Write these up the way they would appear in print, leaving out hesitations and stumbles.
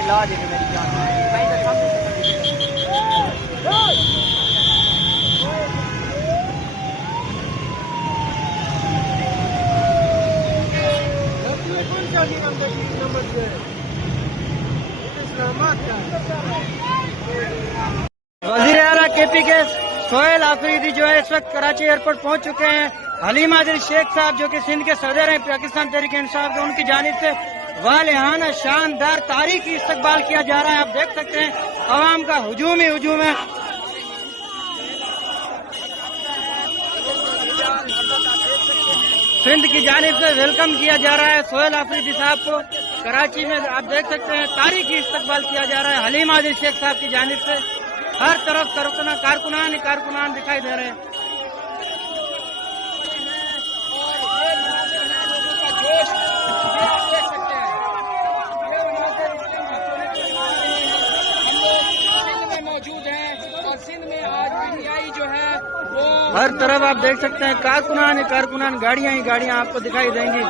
इलाज है मेरी जान वज़ीर आला KP के सोहेल आफरीदी जो है इस वक्त कराची एयरपोर्ट पहुंच चुके हैं। हलीम आदिल शेख साहब जो कि सिंध के सदर हैं पाकिस्तान तहरीक इंसाफ के, उनकी जानिब से वालिहाना शानदार तारीखी इस्तकबाल किया जा रहा है। आप देख सकते हैं अवाम का हुजूम ही हुजूम है। सिंध की जानिब से वेलकम किया जा रहा है सोहेल आफरीदी साहब को कराची में। आप देख सकते हैं तारीखी इस्तकबाल किया जा रहा है हलीम आदिल शेख साहब की जानिब से। हर तरफ कारकुनान ही कारकुनान दिखाई दे रहे हैं। हर तरफ आप देख सकते हैं कारकुनान ही कारकुनान, गाड़ियां ही गाड़ियां आपको दिखाई देंगी।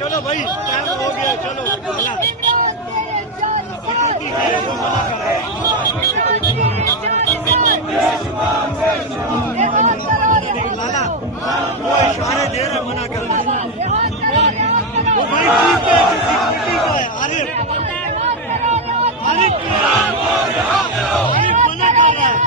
चलो भाई टाइम हो गया, चलो लाला वो इशारे दे रहे मना कर वो भाई अरे मना कर रहा है।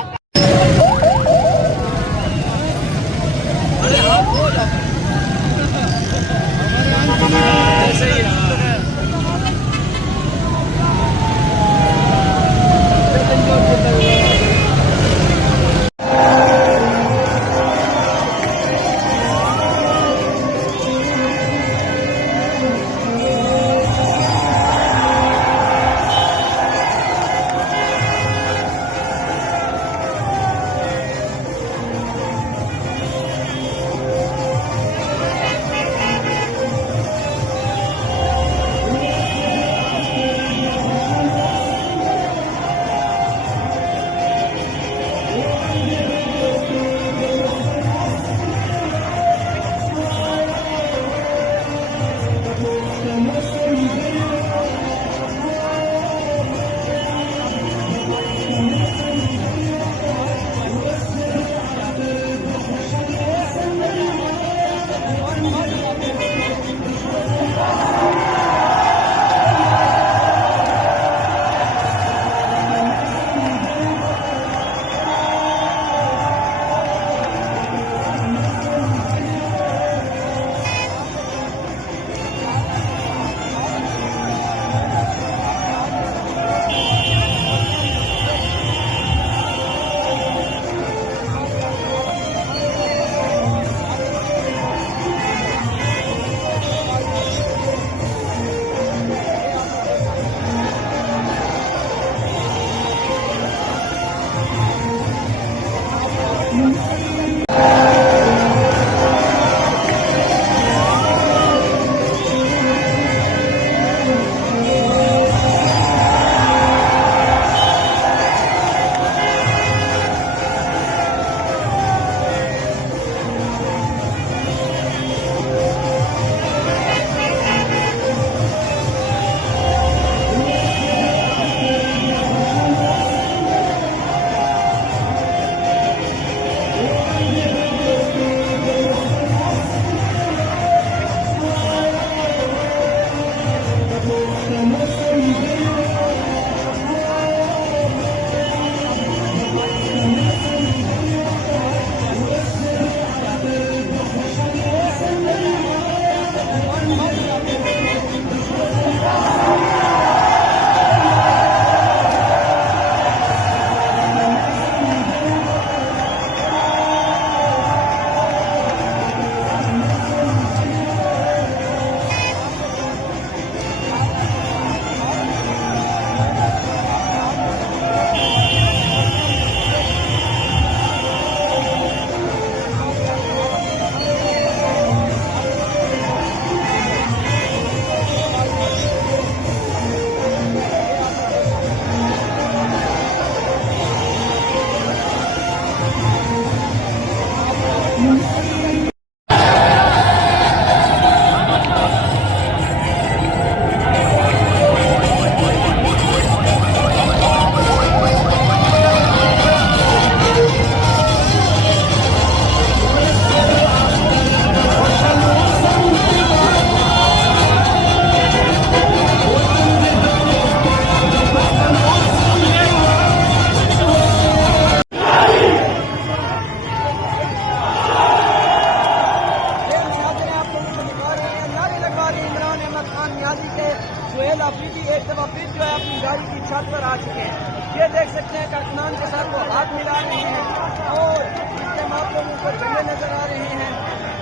लोगों को झंडे नजर आ रहे हैं,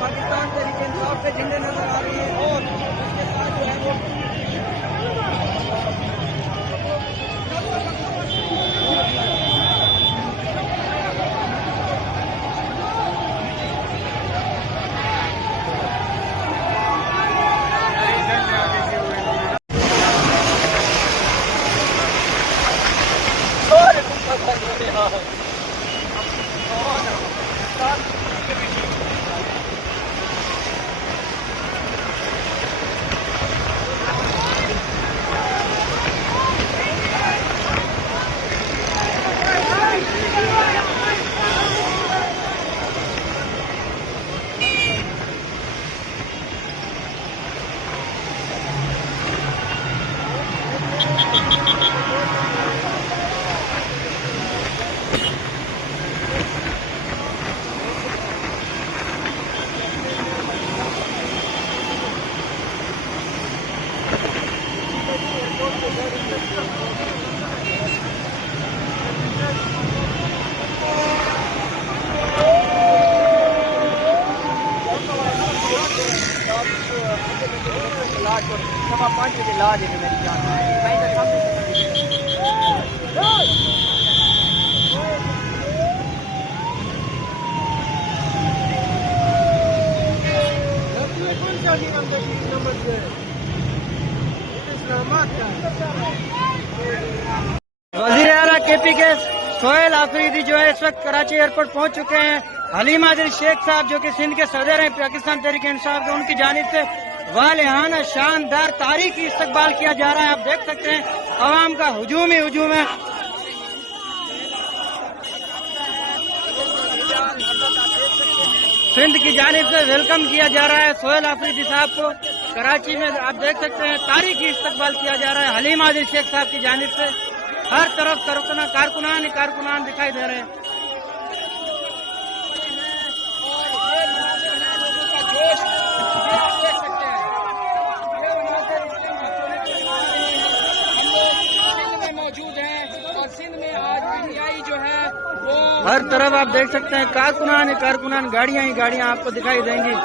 पाकिस्तान तहरीक इंसाफ के झंडे नजर आ रहे हैं और उसके साथ जो है वो इलाज है मेरी जान वज़ीर आला KP के सोहेल आफरीदी जो है इस वक्त कराची एयरपोर्ट पहुंच चुके हैं। हलीम आदिल शेख साहब जो कि सिंध के सदर हैं पाकिस्तान तहरीक इंसाफ के, उनकी जानिब से वालिहाना शानदार तारीखी इस्तकबाल किया जा रहा है। आप देख सकते हैं अवाम का हुजूम ही हुजूम है। सिंध की जानिब से वेलकम किया जा रहा है सोहेल आफरीदी साहब को कराची में। आप देख सकते हैं तारीखी इस्तकबाल किया जा रहा है हलीम आदिल शेख साहब की जानिब से। हर तरफ कारकुनान ही कारकुनान दिखाई दे रहे हैं। हर तरफ आप देख सकते हैं कारकुनान ही कारकुनान, गाड़ियां ही गाड़ियां आपको दिखाई देंगी।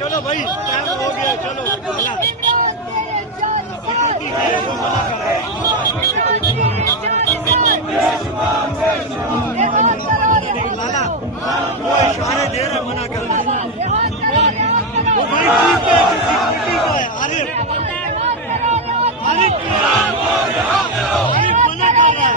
चलो भाई टाइम हो गया, चलो लाला वो इशारे दे रहे मना कर वो भाई अरे मना कर रहा है।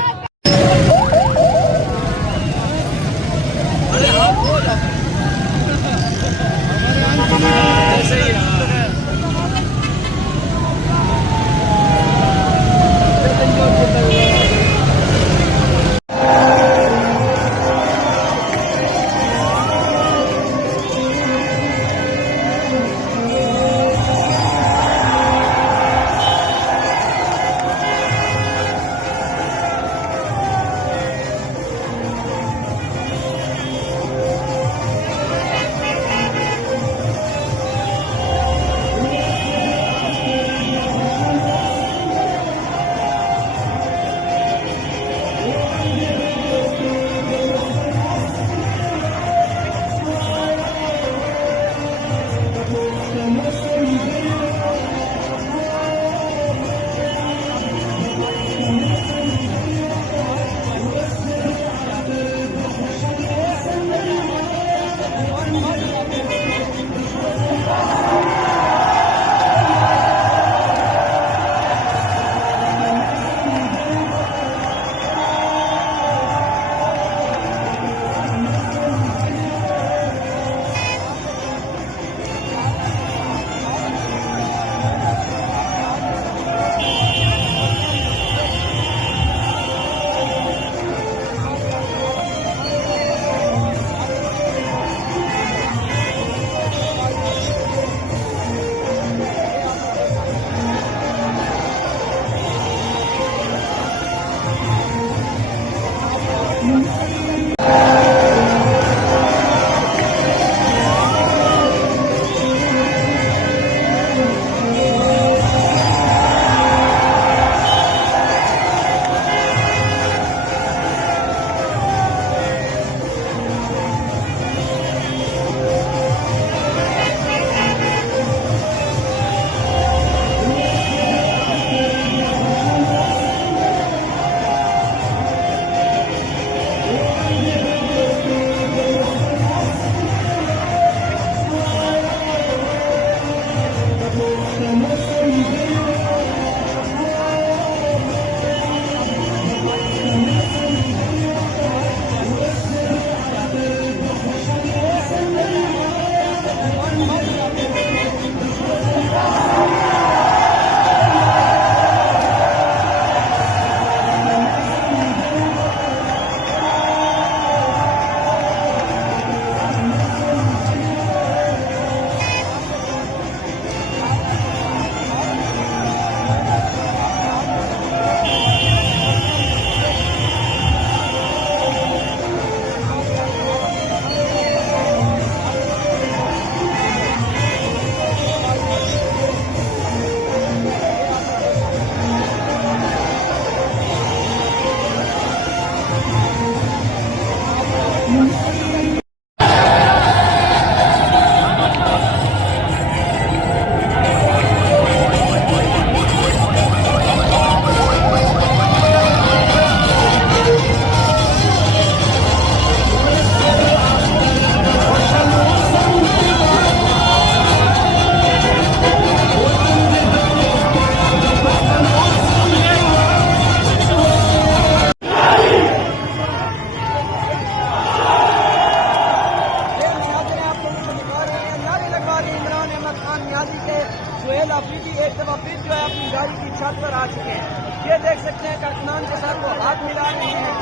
इमरान खान नियाजी के सुहेल अफरीदी एक दफा फिर जो है अपनी गाड़ी की छत पर आ चुके हैं। ये देख सकते हैं कारकुनान के साथ वो हाथ मिला रहे हैं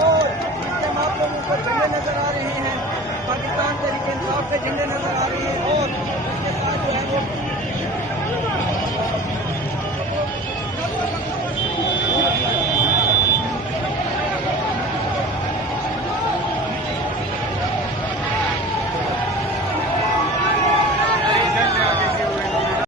और इसके आप लोगों को झंडे नजर आ रहे हैं, पाकिस्तान तहरीक इंसाफ के झंडे नजर आ रहे हैं और